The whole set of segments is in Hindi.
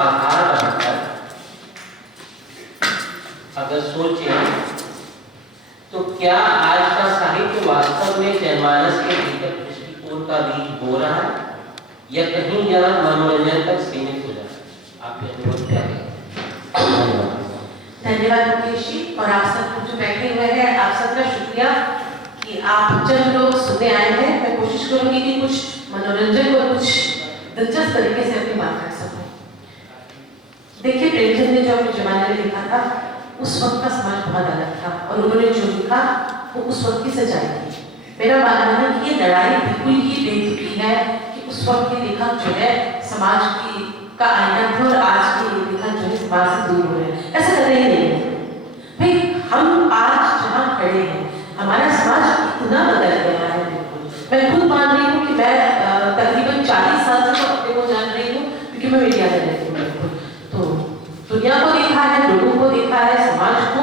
आधार बनाकर अगर सोचें तो क्या आज का साहित्य वास्तव में जनमानस के भीतर दृष्टिकोण का बीज बो रहा है या कहीं यह मनोरंजन तक सीमित हो जाता है? आपके अनुभव क्या है? धन्यवाद मुकेश जी, और आप सब जो बैठे हुए हैं आप सबका शुक्रिया कि आप जब लोग सुनने आए हैं। मैं कोशिश करूंगी कि कुछ मनोरंजन और कुछ दिलचस्प तरीके से अपनी बात कर सकूं। देखिए, प्रेमचंद ने जो अपने जमाने में लिखा था उस वक्त का समाज बहुत अलग था और उन्होंने जो लिखा वो उस वक्त की सच्चाई थी। मेरा मानना है कि ये लड़ाई बिल्कुल ही बेतुकी है कि उस वक्त के लेखक जो है समाज की का आईना थे और आज के लेखक जो है समाज से दूर हो रहे हैं। ऐसा करना ही नहीं है भाई। हम आज जहाँ खड़े हैं हमारा समाज इतना बदल गया है। बिल्कुल मैं खुद मान रही हूँ कि मैं तकरीबन 40 साल से तो अपने को जान रही हूँ क्योंकि मैं मीडिया में रहती हूँ। बिल्कुल तो दुनिया को देखा है, लोगों को देखा है, समाज को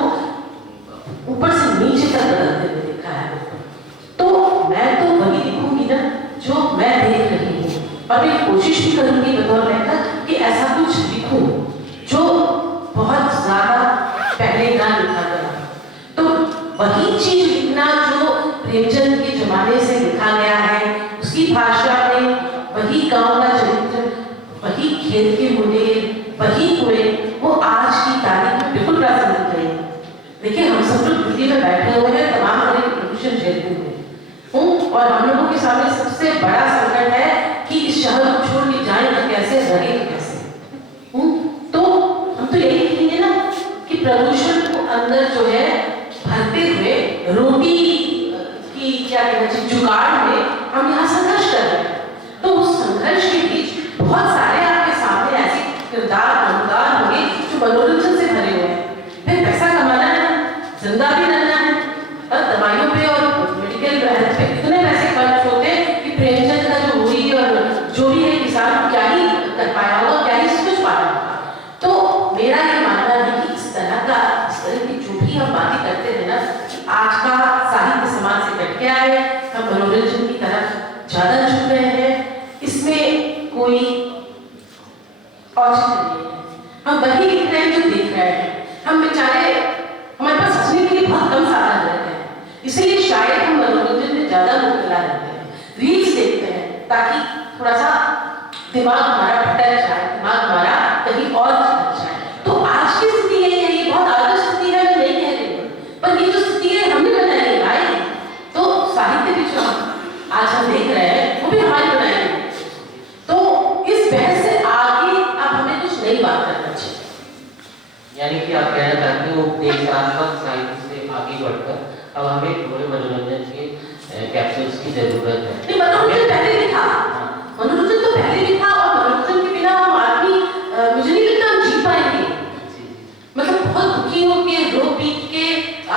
ऊपर से नीचे तक बदलते हुए देखा है। तो मैं तो वही लिखूंगी ना जो मैं देख रही हूँ और मैं कोशिश भी करूंगी बतौर लेखक कि ऐसा कुछ लिखूं जो बहुत ज्यादा पहले ना लिखा गया। तो वही चीज लिखना जो प्रेमचंद के जमाने से लिखा गया है, उसकी भाषा में वही गांव का चरित्र, वही खेत के मुद्दे, वही हुए, वो आज की तारीख में बिल्कुल प्रासंगिक है। देखिए, हम सब लोग दिल्ली में बैठे हुए हैं, तमाम तरह के प्रदूषण झेलते हुए हूँ और हम लोगों के सामने सबसे बड़ा संकट है कि इस शहर को छोड़ के जाएं तो कैसे, रहें तो कैसे। तो हम तो यही लिखेंगे ना कि प्रदूषण को अंदर जो है भरते हुए रोटी की क्या कहना चाहिए जुगाड़ में हम यहाँ संघर्ष कर रहे हैं। तो उस संघर्ष के बीच बहुत सारे आपके सामने ऐसे किरदार अनुदार होंगे जो मनोरंजन से भरे हुए हैं। फिर पैसा कमाना है, जिंदा भी रहना है, और दवाइयों पे और मेडिकल हेल्थ पे इतने पैसे खर्च होते हैं कि प्रेमचंद का जो हुई और जो भी है किसान क्या ही कर पाया होगा, क्या ही सोच पाया होगा। तो मेरा ये मानना है कि इस तरह की जो भी हम बातें करते हैं ना, आज का साहित्य समाज से कट के आए, हम मनोरंजन की तरफ ज्यादा झुक रहे हैं, इसमें कोई औचित्य नहीं है। हम वही लिख रहे हैं जो देख रहे हैं। हम बेचारे, हमारे पास हंसने के लिए बहुत कम साधन रहते हैं, इसलिए शायद हम मनोरंजन में ज्यादा मुबतला रहते हैं, रील्स देखते हैं ताकि थोड़ा सा दिमाग हमारा भटक जाए, दिमाग हमारा कहीं और भटक जाए। तो आज की स्थिति यही है, ये बहुत आदर्श स्थिति है, मैं नहीं कह रही हूँ, पर ये जो स्थिति है हमने बनाई है भाई। तो साहित्य भी जो आज हम देख रहे हैं वो भी हमारी बनाई है। तो इस बहस से आगे अब हमें कुछ नई बात करना चाहिए। यानी कि आप कहना चाहते हो देशात्मक साहित्य से आगे बढ़कर अब हमें थोड़े मनोरंजन के कैप्सूल्स की जरूरत है। नहीं, मनोरंजन पहले भी था, मनोरंजन तो पहले भी था और मनोरंजन के बिना हम आदमी मुझे नहीं लगता हम जी पाएंगे। मतलब बहुत दुखी होकर रो पीट के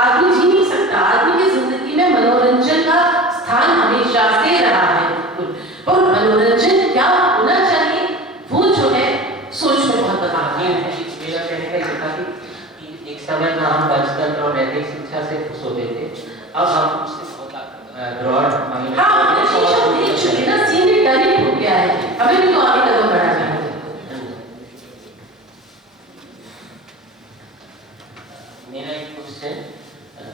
आदमी जी नहीं सकता। आदमी की जिंदगी में मनोरंजन का स्थान हमेशा से रहा है। बिल्कुल, और मनोरंजन क्या होना चाहिए वो जो है सोच में बहुत बदलाव है। मेरा कहने का ये था कि एक समय में हम पंचतंत्र और नैतिक शिक्षा से खुश होते थे, अब हम उससे ब्रॉड माइंड सीन डरिंग हो गया है, हमें भी तो आगे कदम बढ़ाना है। मेरा एक क्वेश्चन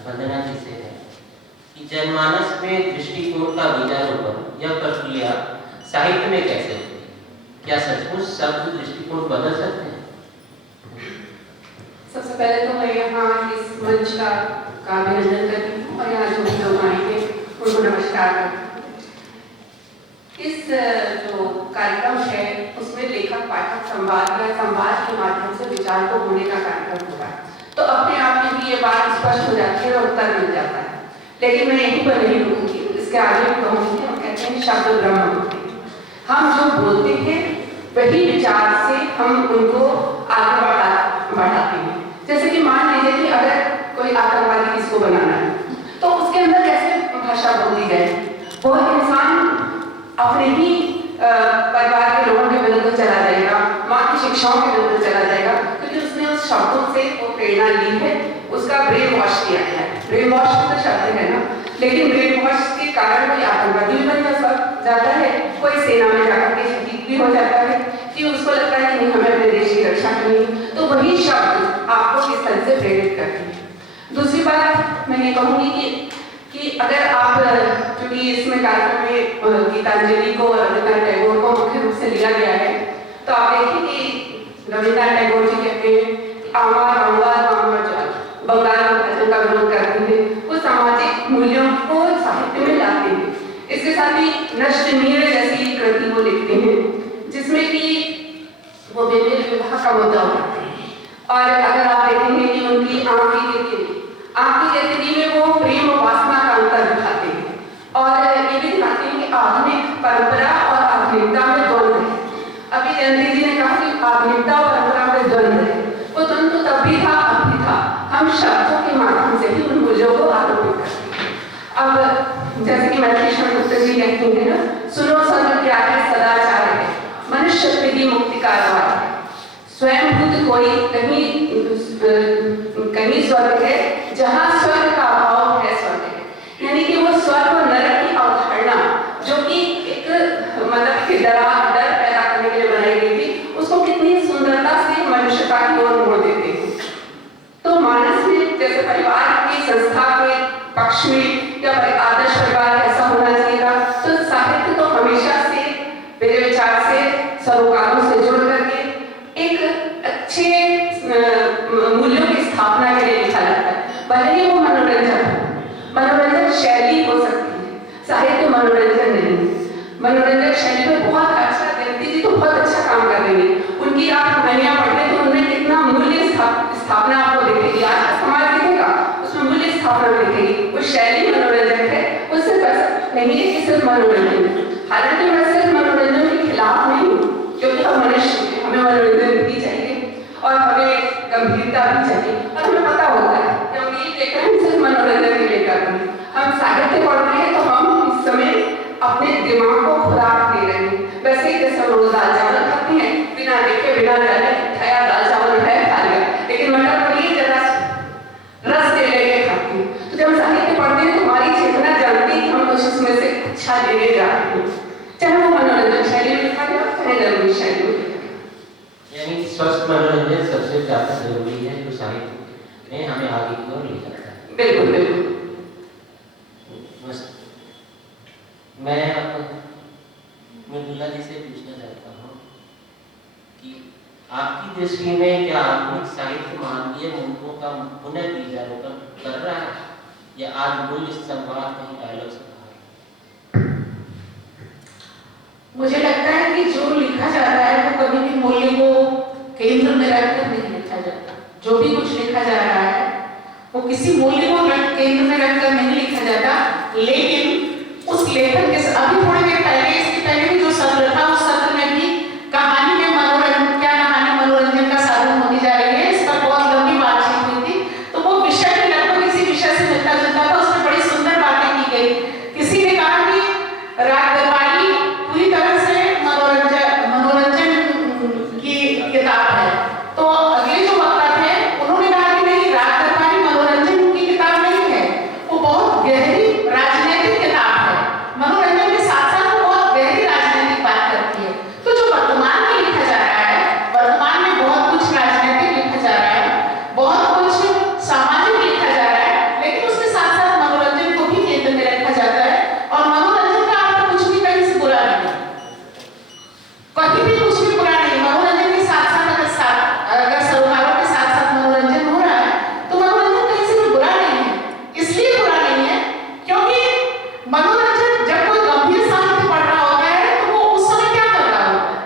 वंदना जी से है कि जनमानस में दृष्टिकोण का बीजारोपण या प्रक्रिया साहित्य में कैसे होती है? क्या सचमुच शब्द दृष्टिकोण बदल सकते हैं? सबसे पहले तो मैं यहाँ इस मंच का अभिनंदन करती हूँ और यहाँ जो भी लोग आएंगे उनको नमस्कार करती हूँ। इस जो कार्यक्रम है उसमें लेखक पाठक संवाद या संवाद के माध्यम से विचार को होने का कार्यक्रम हो रहा है, तो अपने आप में भी ये बात स्पष्ट हो जाती है और उत्तर मिल जाता है। लेकिन मैं यहीं पर नहीं रुकूंगी, इसके आगे भी कहूँगी। हम कहते हैं शब्द ब्रह्म होते हैं। हम जो बोलते हैं वही विचार से हम उनको आगे बढ़ाते हैं। जैसे कि मान लीजिए कि अगर कोई आतंकवादी किसको बनाना है तो उसके अंदर कैसे भाषा बोली जाए। वो इंसान अपने ही परिवार के लोगों के विरुद्ध चला जाएगा, माँ की शिक्षाओं के विरुद्ध चला जाएगा, क्योंकि उसने उस शब्दों से वो प्रेरणा ली है, उसका ब्रेन वॉश किया गया है। ब्रेन वॉश तो शब्द है ना, लेकिन ब्रेन वॉश के कारण कोई आतंकवादी भी बन जाता है, कोई सेना में जाकर के शहीद भी हो जाता है कि उसको लगता है कि नहीं, हमें अपने देश की करनी है, तो वही शब्द आपको इस तरह से प्रेरित करती है। दूसरी बात मैं ये कहूँगी कि अगर आप, क्योंकि इसमें कार्यक्रम में गीतांजलि को और रविन्द्रनाथ टैगोर को मुख्य रूप से लिया गया है, तो आप देखिए कि रविन्द्रनाथ टैगोर जी कहते हैं कि आमार बंगाल बंगाल भजन का विरोध करते हैं, वो सामाजिक मूल्यों को साहित्य में लाते हैं। इसके साथ ही नष्ट नीर जैसी कृति वो लिखते हैं, जिसमें कि वो विभिन्न विवाह का मुद्दा उठाते हैं। और अगर आप देखेंगे कि उनकी आँख की गतिविधि में वो प्रेम और वासना का अंतर दिखाते हैं, और ये भी दिखाते हैं कि आधुनिक परंपरा और आधुनिकता में द्वंद्व है। अभी जयंती जी ने कहा कि आधुनिकता और परंपरा में द्वंद्व है, वो द्वंद्व तब भी था, अब भी था। हम शब्दों के माध्यम से ही उन मूल्यों को आरोपित करते हैं। अब जैसे कि मैथिली शरण जी कहती है ना, सुनो स्वर्ग क्या है सदाचार है, मनुष्य विधि मुक्ति का द्वार है। स्वयं भूत कोई कहीं स्वर्ग है, जहाँ स्वर्ग का अभाव है स्वर्ग है। यानी कि वो स्वर्ग और नरक की अवधारणा जो कि एक मतलब कि डर पैदा करने के लिए बनाई गई थी, उसको कितनी सुंदरता से मनुष्यता की ओर मोड़ देते हैं। तो मानस में जैसे परिवार की संस्था के पक्ष में या आदर्श परिवार ऐसा होना चाहिए था, तो साहित्य तो हमेशा से मेरे विचार से सरोकारों से जुड़ करके एक अच्छे मूल्यों की स्थापना के लिए लिखा जाता है। भले ही वो मनोरंजन शैली हो सकती है, साहित्य मनोरंजन नहीं। मनोरंजन शैली में बहुत अच्छा, जयंती जी तो बहुत अच्छा काम कर रही है। उनकी आप कहानियां पढ़े तो उनमें कितना मूल्य स्थापना आपको दिखेगी, आज का समाज दिखेगा उसमें मूल्य स्थापना दिखेगी। वो शैली मनोरंजन है, उससे नहीं है कि सिर्फ मनोरंजन। हालांकि मैं सिर्फ मनोरंजन के खिलाफ नहीं हूँ, क्योंकि हम मनुष्य हैं, हमें मनोरंजन भी चाहिए और हमें गंभीरता भी चाहिए, और हमें पता होता है कि हम ये लेकर हम सिर्फ मनोरंजन के लिए कर रहे हैं। हम साहित्य पढ़ रहे हैं तो हम इस समय अपने दिमाग को खुराक दे रहे हैं। वैसे ही जैसे रोज दाल चावल खाते हैं, बिना देखे बिना जाने खाया, दाल चावल है खा लिया, लेकिन मटर पनीर जरा रस दे लेके खाते हैं। तो जब हम साहित्य पढ़ते हैं तो हमारी चेतना जानती है कि हम कुछ उसमें से अच्छा लेने जा रहे हैं, चाहे वो मनोरंजन शैली में लिखा जाए चाहे जरूरी शैली में लिखा जाए। यानी स्वस्थ मनोरंजन सबसे ज्यादा जरूरी है, जो साहित्य में हमें आगे की ओर ले जाता है। बिल्कुल बिल्कुल। मैं मृदुला जी से पूछना चाहता हूँ कि आपकी दृष्टि में क्या आधुनिक साहित्य मानवीय मूल्यों का पुनः बीजारोपण कर रहा है, या आज मूल्य संवाद कहीं डायलॉग से बाहर? मुझे लगता है कि जो लिखा जाता है वो कभी भी मूल्य को केंद्र में रखकर नहीं लिखा जाता। जो भी कुछ लिखा जा रहा है वो किसी मूल्य को केंद्र में रखकर नहीं लिखा जाता, लेकिन उस लेखन के अभी थोड़ी देर पहले, इसके पहले भी जो सत्र था उस सत्र में भी कहानी में मनोरंजन, क्या कहानी मनोरंजन का साधन होती जा रही है, इस पर बहुत लंबी बातचीत हुई थी। तो वो विषय भी लगभग इसी विषय से मिलता जुलता था, उसमें बड़ी सुंदर बातें की गई। किसी ने कहा कि राग दरबारी पूरी तरह से मनोरंजन की किताब है, तो अगले जो वक्ता थे उन्होंने कहा कि नहीं, राग दरबारी मनोरंजन की किताब नहीं है, वो बहुत गहरी राजनीतिक किताब है। मनोरंजन के साथ साथ वो बहुत गहरी राजनीतिक बात करती है। तो जो वर्तमान में लिखा जा रहा है, वर्तमान में बहुत कुछ राजनीतिक लिखा जा रहा है, बहुत कुछ सामाजिक लिखा जा रहा है, लेकिन उसके साथ साथ मनोरंजन को भी केंद्र में रखा जाता है। और मनोरंजन का अर्थ कुछ भी कहीं से बुरा नहीं, कहीं भी कुछ भी बुरा नहीं। मनोरंजन के साथ साथ अगर सरोकारों के साथ साथ मनोरंजन हो रहा है तो मनोरंजन कहीं से भी बुरा नहीं है। इसलिए बुरा नहीं है क्योंकि मनोरंजन, जब कोई गंभीर साहित्य पढ़ रहा होता है तो वो उस समय क्या कर रहा होता है,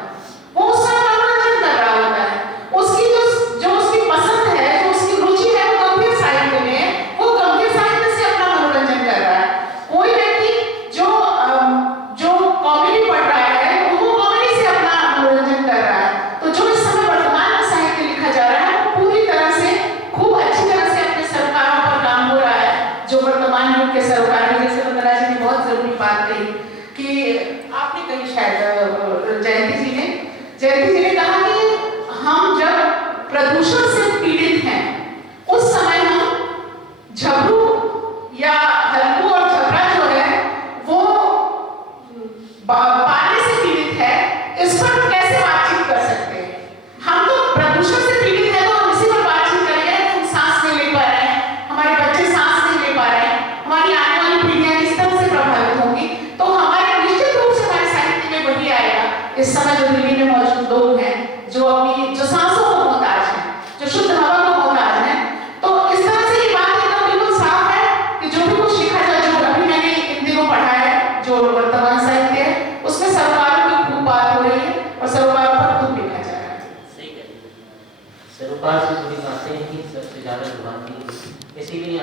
वो उस समय मनोरंजन कर रहा होता है। उसकी जो उसकी पसंद है, जो उसकी रुचि है वो गंभीर साहित्य में है, वो गंभीर साहित्य से अपना मनोरंजन कर रहा है। कोई व्यक्ति जो कॉमेडी पढ़ रहा है वो कॉमेडी से अपना मनोरंजन कर रहा है। तो जो इस समय वर्तमान में साहित्य लिखा जा रहा है वो पूरी तरह से, खूब अच्छी तरह से अपने सरोकारों पर काम हो रहा है। जो वर्तमान युग के सरोकार हैं, जैसे वंदना जी ने बहुत जरूरी बात कही कि आपने कही, शायद जयंती जी ने कहा कि हम जब प्रदूषण से पीड़ित हैं उस समय हम झबरू या हल्कू और झबरा जो है वो पानी से पीड़ित है, इस पर कैसे बातचीत कर सकते हैं। हम तो प्रदूषण से वर्तमान साहित्य है, उसमें सरोकारों की खूब बात हो रही है और सरोकारों पर खूब लिखा जा रहा है। सही कह रही हैं। सरोकार से जुड़ी बातें ही सबसे ज्यादा जुबान थी, इसीलिए